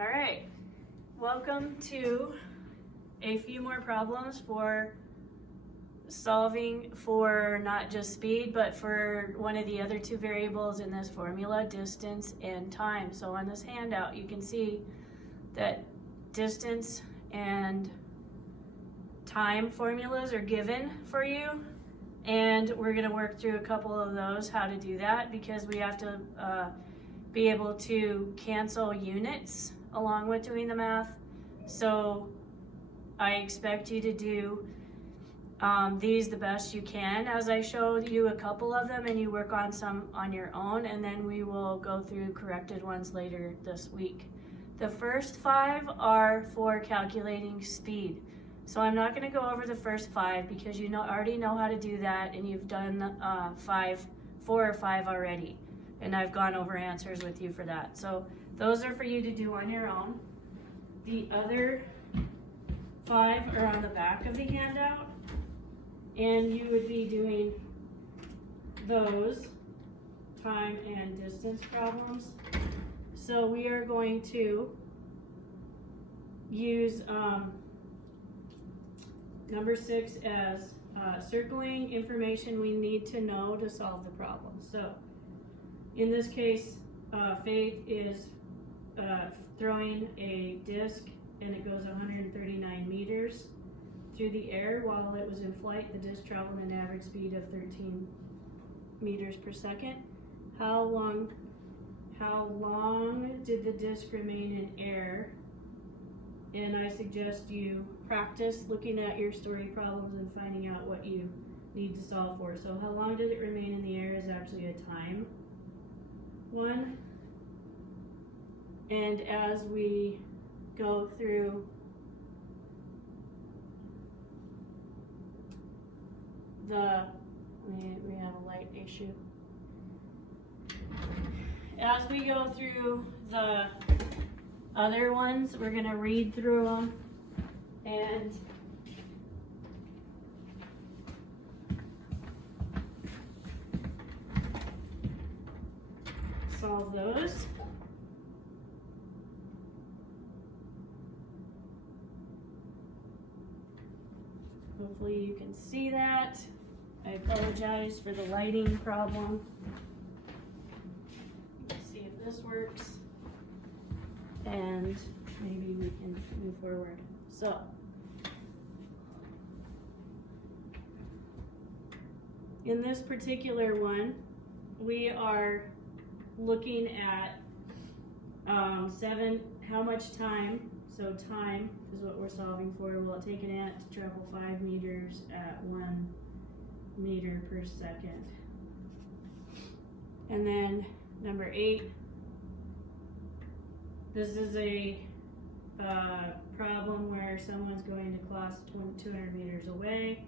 All right, welcome to a few more problems for solving for not just speed, but for one of the other two variables in this formula, distance and time. So on this handout, you can see that distance and time formulas are given for you. And we're gonna work through a couple of those, how to do that, because we have to be able to cancel units along with doing the math. So I expect you to do these the best you can, as I showed you a couple of them, and you work on some on your own, and then we will go through corrected ones later this week. The first 5 are for calculating speed. So I'm not going to go over the first 5 because you already know how to do that, and you've done 4 or 5 already, and I've gone over answers with you for that. So those are for you to do on your own. The other 5 are on the back of the handout, and you would be doing those time and distance problems. So we are going to use number 6 as circling information we need to know to solve the problem. So in this case, Faith is throwing a disc, and it goes 139 meters through the air. While it was in flight, the disc traveled at an average speed of 13 meters per second. How long did the disc remain in air? And I suggest you practice looking at your story problems and finding out what you need to solve for. So how long did it remain in the air is actually a time one. And as we go through we have a light issue. As we go through the other ones, we're going to read through them and solve those. Hopefully you can see that. I apologize for the lighting problem. Let's see if this works, and maybe we can move forward. So in this particular one, we are looking at how much time. So time is what we're solving for. Will it take an ant to travel 5 meters at 1 meter per second? And then number 8, this is a problem where someone's going to cross 200 meters away,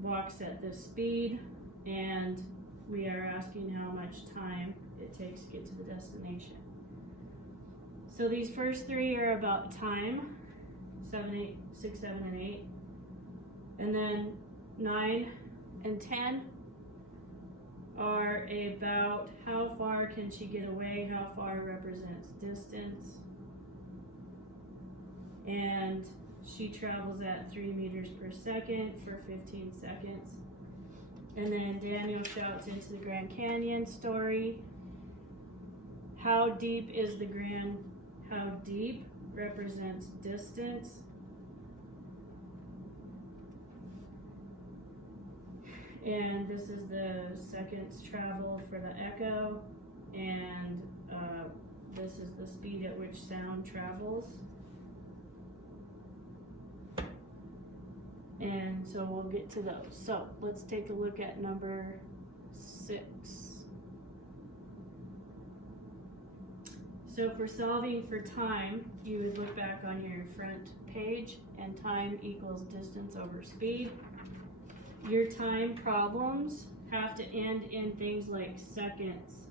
walks at this speed, and we are asking how much time it takes to get to the destination. So these first 3 are about time, 6, 7, and 8. And then 9 and 10 are about how far can she get away, how far represents distance. And she travels at 3 meters per second for 15 seconds. And then Daniel shouts into the Grand Canyon story. How deep is the Grand? How deep represents distance. And this is the seconds traveled for the echo, and this is the speed at which sound travels. And so we'll get to those. So let's take a look at number 6. So for solving for time, you would look back on your front page, and time equals distance over speed. Your time problems have to end in things like seconds,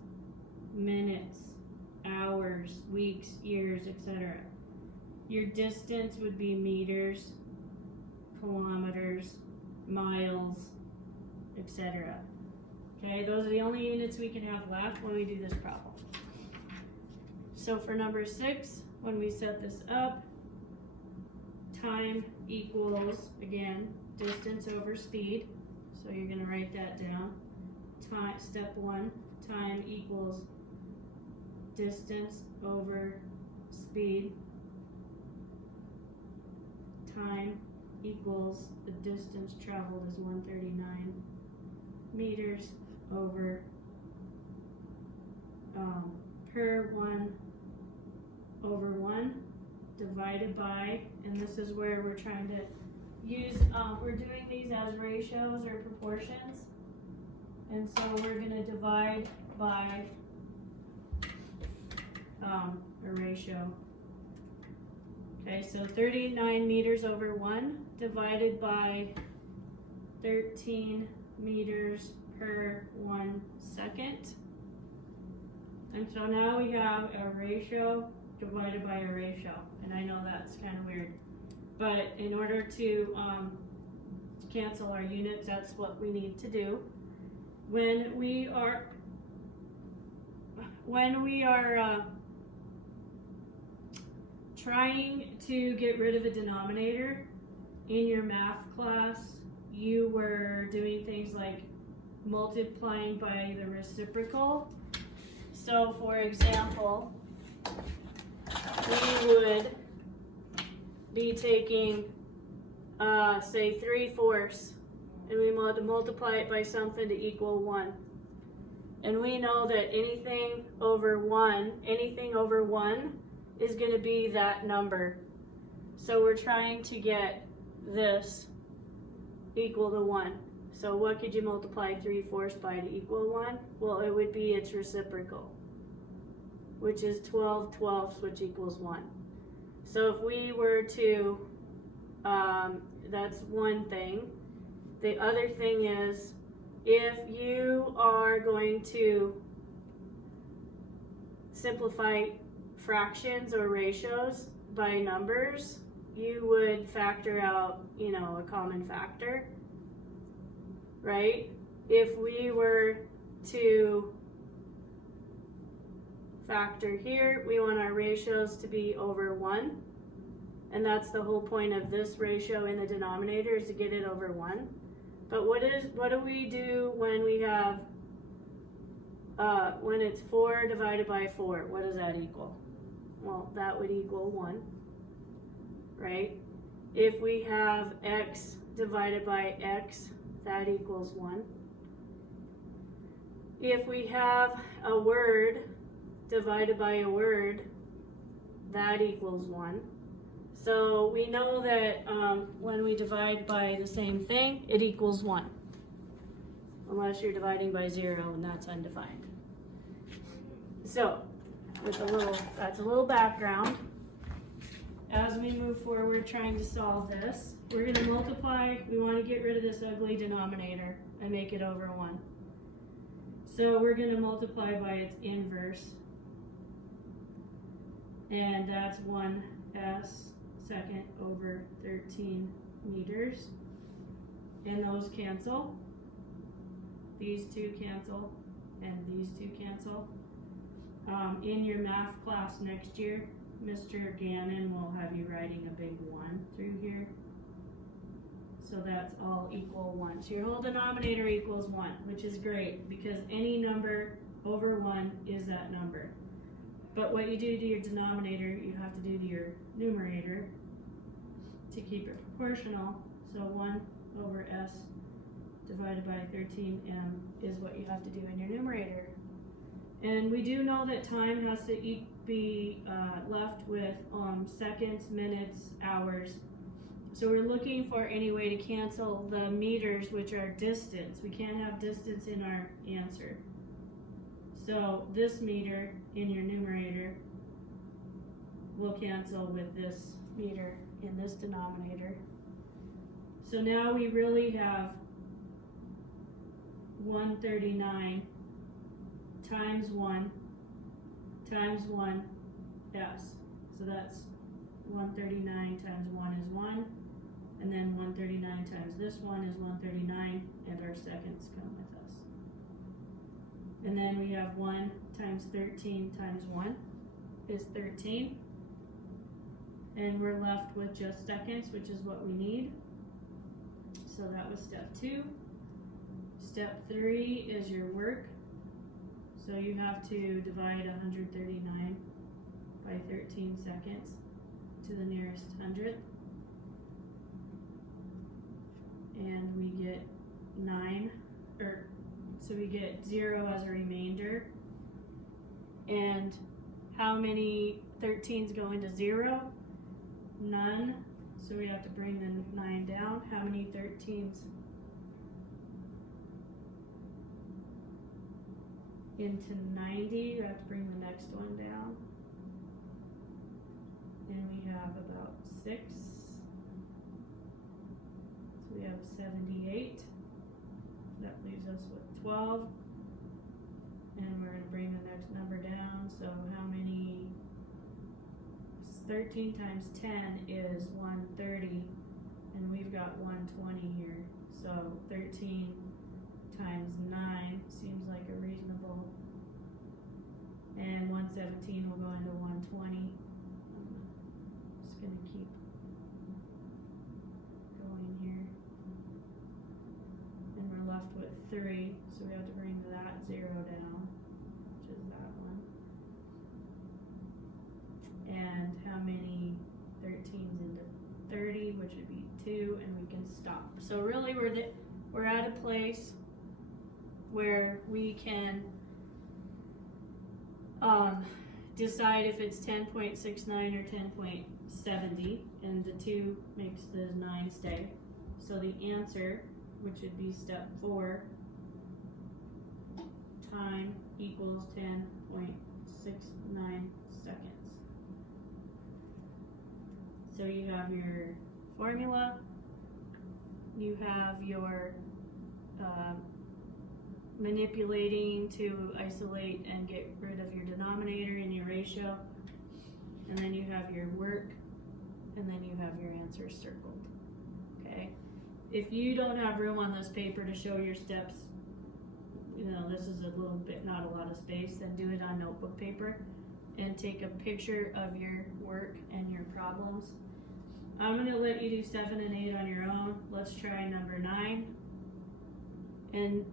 minutes, hours, weeks, years, etc. Your distance would be meters, kilometers, miles, etc. Okay, those are the only units we can have left when we do this problem. So for number 6, when we set this up, time equals, again, distance over speed. So you're going to write that down. Step 1, time equals distance over speed. Time equals the distance traveled is 139 meters over per 1 over 1 divided by, and this is where we're trying to use, we're doing these as ratios or proportions, and so we're going to divide by a ratio. Okay, so 39 meters over 1 divided by 13 meters per 1 second. And so now we have a ratio divided by a ratio. And I know that's kind of weird. But in order to cancel our units, that's what we need to do. When we are trying to get rid of a denominator in your math class, you were doing things like multiplying by the reciprocal. So for example, we would be taking say 3/4 and we want to multiply it by something to equal 1. And we know that anything over 1 is going to be that number. So we're trying to get this equal to 1. So what could you multiply 3/4 by to equal 1? Well, it would be its reciprocal, which is 12/12, which equals 1. So if we were to, that's one thing. The other thing is, if you are going to simplify fractions or ratios by numbers, you would factor out, a common factor, right? If we were to factor here, we want our ratios to be over 1, and that's the whole point of this ratio in the denominator, is to get it over 1. But what do we do when we have when it's 4 divided by 4? What does that equal? Well, that would equal 1, right? If we have x divided by x, that equals 1. If we have a word divided by a word, that equals 1. So we know that when we divide by the same thing, it equals 1. Unless you're dividing by 0, and that's undefined. So, that's a little background. As we move forward trying to solve this, we're going to multiply. We want to get rid of this ugly denominator and make it over 1. So we're going to multiply by its inverse. And that's 1s second over 13 meters. And those cancel. These two cancel. And these two cancel. In your math class next year, Mr. Gannon will have you writing a big 1 through here. So that's all equal 1. So your whole denominator equals 1, which is great because any number over 1 is that number. But what you do to your denominator, you have to do to your numerator to keep it proportional. So 1 over s divided by 13m is what you have to do in your numerator. And we do know that time has to be left with seconds, minutes, hours. So we're looking for any way to cancel the meters, which are distance. We can't have distance in our answer. So this meter in your numerator will cancel with this meter in this denominator. So now we really have 139 times 1 times 1s. So that's 139 times 1 is 1, and then 139 times this one is 139, and our seconds come with us. And then we have 1 times 13 times 1, is 13. And we're left with just seconds, which is what we need. So that was step 2. Step 3 is your work. So you have to divide 139 by 13 seconds to the nearest hundredth. And we get 9, so we get 0 as a remainder. And how many 13s go into 0? None. So we have to bring the 9 down. How many 13s into 90? We have to bring the next one down. And we have about 6. So we have 78. That leaves us with 12. And we're going to bring the next number down. So how many? 13 times 10 is 130. And we've got 120 here. So 13 times 9 seems like a reasonable. And 117 will go into 120. Just going to keep going here. And we're left with 3, so we have to bring that 0 down, which is that one. And how many 13s into 30, which would be 2, and we can stop. So really we're at a place where we can decide if it's 10.69 or 10.70, and the 2 makes the 9 stay. So the answer, which would be step 4, time equals 10.69 seconds. So you have your formula, you have your manipulating to isolate and get rid of your denominator in your ratio, and then you have your work, and then you have your answers circled. Okay, if you don't have room on this paper to show your steps, you know, this is a little bit, not a lot of space, then do it on notebook paper and take a picture of your work and your problems. I'm going to let you do 7 and 8 on your own. Let's try number 9. And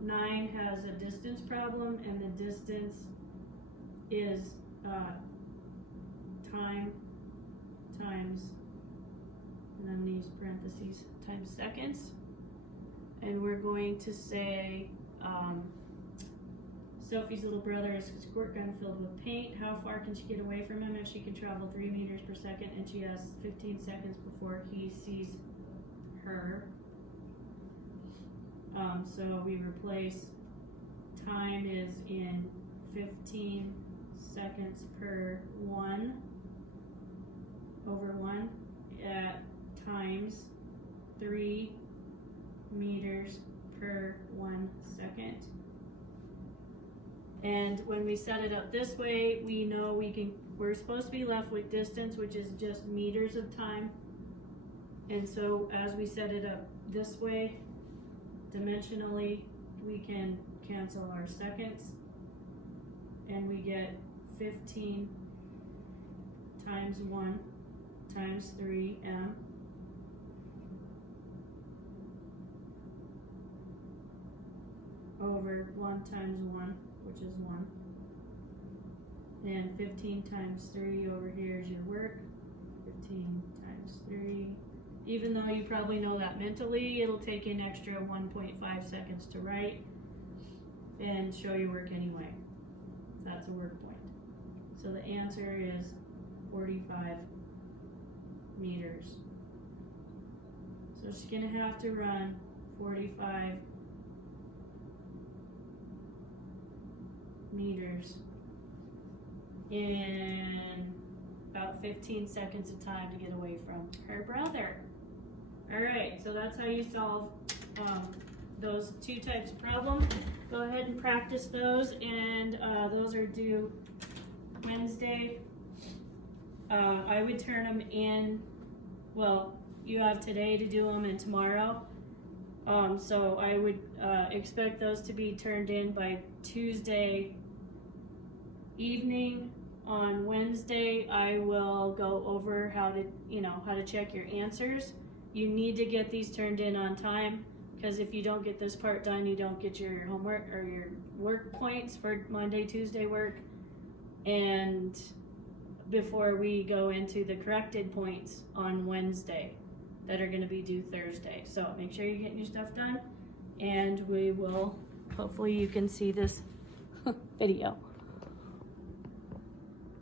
9 has a distance problem, and the distance is time times, and then these parentheses, times seconds. And we're going to say Sophie's little brother is a squirt gun filled with paint. How far can she get away from him if she can travel 3 meters per second and she has 15 seconds before he sees her? So we replace time is in 15 seconds per 1 over 1 at times 3 meters per 1 second. And when we set it up this way, we know we're supposed to be left with distance, which is just meters of time. And so as we set it up this way, dimensionally, we can cancel our seconds, and we get 15 times 1 times 3m over 1 times 1, which is 1, and 15 times 3 over here is your work. 15 times 3. Even though you probably know that mentally, it'll take an extra 1.5 seconds to write and show your work anyway. That's a work point. So the answer is 45 meters. So she's going to have to run 45 meters in about 15 seconds of time to get away from her brother. Alright, so that's how you solve those 2 types of problems. Go ahead and practice those, and those are due Wednesday. I would turn them in, well, you have today to do them and tomorrow. So I would expect those to be turned in by Tuesday evening on Wednesday, I will go over how to check your answers. You need to get these turned in on time, because if you don't get this part done, you don't get your homework or your work points for Monday, Tuesday work. And before we go into the corrected points on Wednesday that are going to be due Thursday. So make sure you get your stuff done, and we will, hopefully you can see this video.